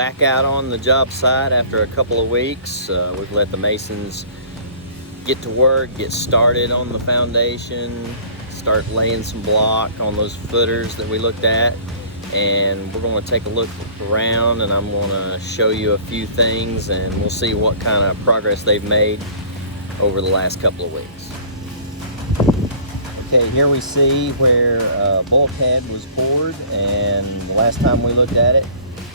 back out on the job site after a couple of weeks. We've let the masons get to work, get started on the foundation, start laying some block on those footers that we looked at, and we're going to take a look around, and I'm going to show you a few things, and we'll see what kind of progress they've made over the last couple of weeks. Okay, here we see where a bulkhead was poured, and the last time we looked at it,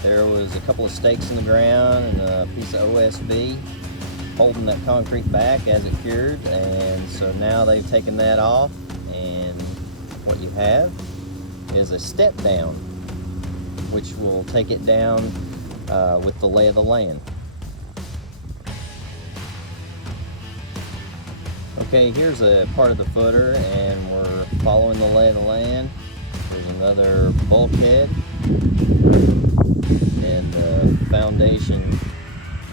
there was a couple of stakes in the ground and a piece of OSB holding that concrete back as it cured. And so now they've taken that off, and what you have is a step down, which will take it down with the lay of the land. Okay, here's a part of the footer, and we're following the lay of the land. There's another bulkhead, and the foundation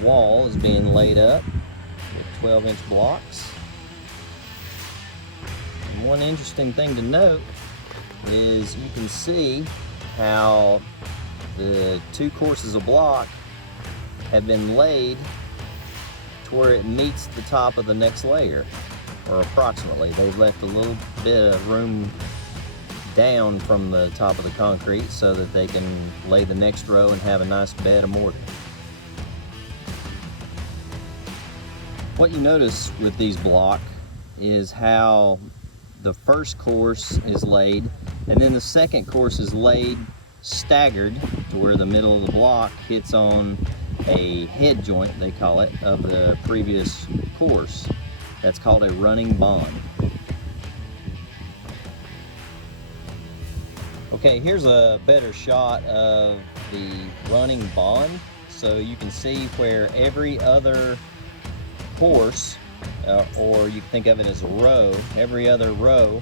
wall is being laid up with 12-inch blocks. And one interesting thing to note is you can see how the two courses of block have been laid to where it meets the top of the next layer, or approximately. They've left a little bit of room down from the top of the concrete so that they can lay the next row and have a nice bed of mortar. What you notice with these block is how the first course is laid, and then the second course is laid staggered to where the middle of the block hits on a head joint, they call it, of the previous course. That's called a running bond. Okay, here's a better shot of the running bond. So you can see where every other course, or you can think of it as a row, every other row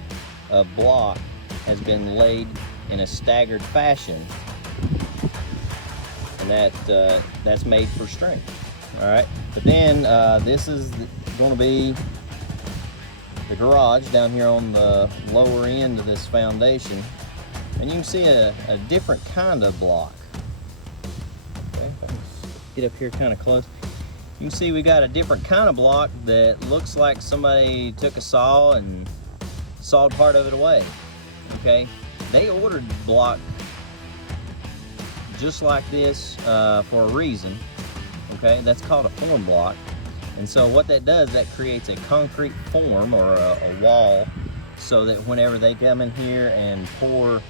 of block has been laid in a staggered fashion. And that's made for strength. All right, but then this is going to be the garage down here on the lower end of this foundation, and you can see a different kind of block. Okay, if I can get up here kind of close, you can see we got a different kind of block that looks like somebody took a saw and sawed part of it away. Okay, they ordered block just like this for a reason. Okay, that's called a form block. And so what that does, that creates a concrete form, or a wall, so that whenever they come in here and pour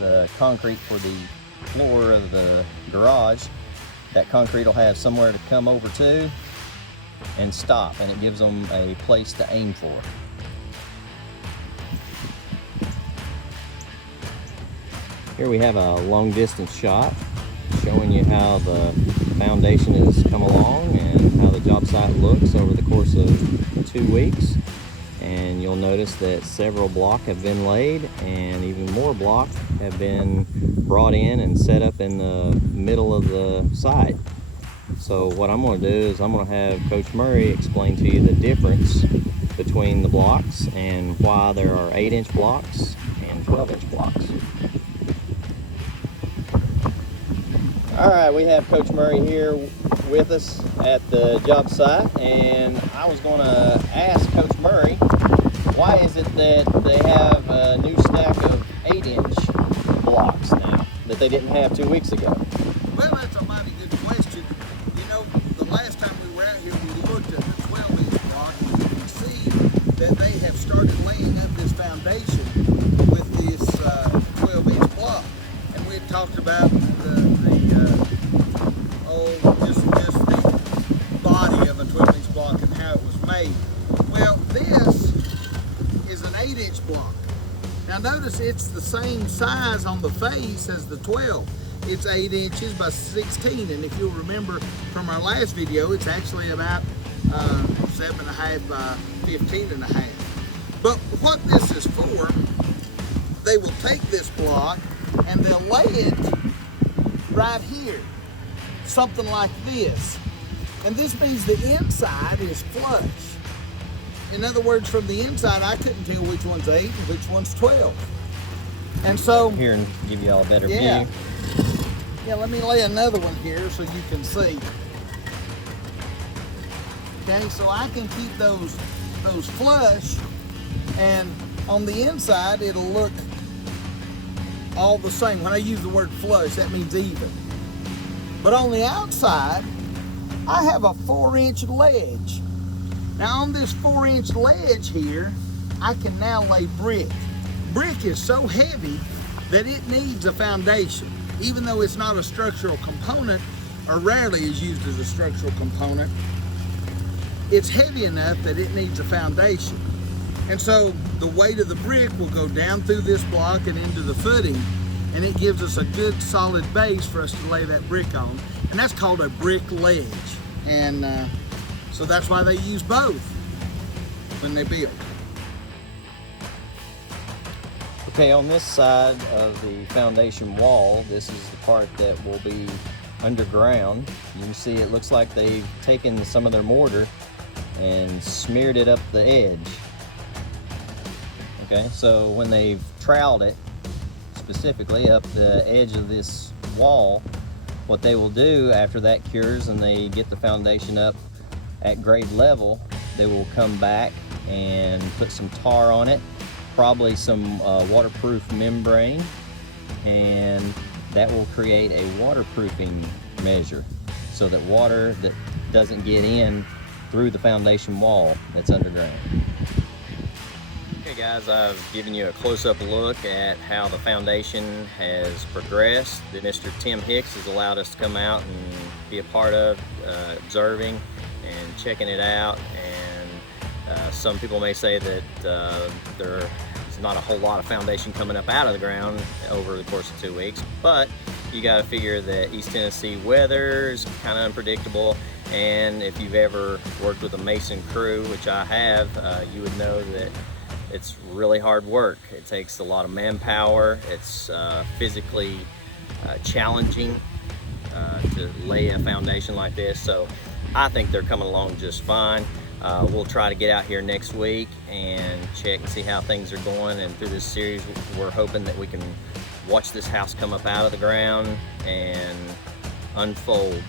the concrete for the floor of the garage, that concrete will have somewhere to come over to and stop, and it gives them a place to aim for. Here we have a long distance shot showing you how the foundation has come along and how the job site looks over the course of 2 weeks. And you'll notice that several block have been laid, and even more block have been brought in and set up in the middle of the site. So what I'm going to do is I'm going to have Coach Murray explain to you the difference between the blocks and why there are 8-inch blocks and 12-inch blocks. All right, we have Coach Murray here with us at the job site, and I was going to ask Coach Murray, why is it that they have a new stack of 8-inch blocks now that they didn't have 2 weeks ago? Well, that's a mighty good question. You know, the last time we were out here, we looked at the 12-inch block, and you can see that they have started laying up this foundation with this 12-inch block. And we had talked about just the body of a 12-inch block and how it was made. Well, this is an 8-inch block. Now notice it's the same size on the face as the 12. It's 8 inches by 16, and if you'll remember from our last video, it's actually about 7.5 by 15.5. But what this is for, they will take this block and they'll lay it right here, something like this. And this means the inside is flush. In other words, from the inside, I couldn't tell which one's 8 and which one's 12. And so here and give you all a better yeah, view. Yeah, let me lay another one here so you can see. Okay, so I can keep those flush, and on the inside it'll look all the same. When I use the word flush, that means even. But on the outside, I have a 4-inch ledge. Now on this 4-inch ledge here, I can now lay brick. Brick is so heavy that it needs a foundation. Even though it's not a structural component, or rarely is used as a structural component, it's heavy enough that it needs a foundation. And so the weight of the brick will go down through this block and into the footing, and it gives us a good solid base for us to lay that brick on. And that's called a brick ledge. And so that's why they use both when they build. Okay, on this side of the foundation wall, this is the part that will be underground. You can see it looks like they've taken some of their mortar and smeared it up the edge. Okay, so when they've troweled it specifically up the edge of this wall, what they will do after that cures and they get the foundation up at grade level, they will come back and put some tar on it, probably some waterproof membrane, and that will create a waterproofing measure so that water that doesn't get in through the foundation wall that's underground. Okay guys, I've given you a close-up look at how the foundation has progressed that Mr. Tim Hicks has allowed us to come out and be a part of, observing and checking it out. And some people may say that there is not a whole lot of foundation coming up out of the ground over the course of 2 weeks, but you got to figure that East Tennessee weather is kind of unpredictable, and if you've ever worked with a mason crew, which I have, you would know that it's really hard work. It takes a lot of manpower. It's physically challenging to lay a foundation like this. So I think they're coming along just fine. We'll try to get out here next week and check and see how things are going. And through this series, we're hoping that we can watch this house come up out of the ground and unfold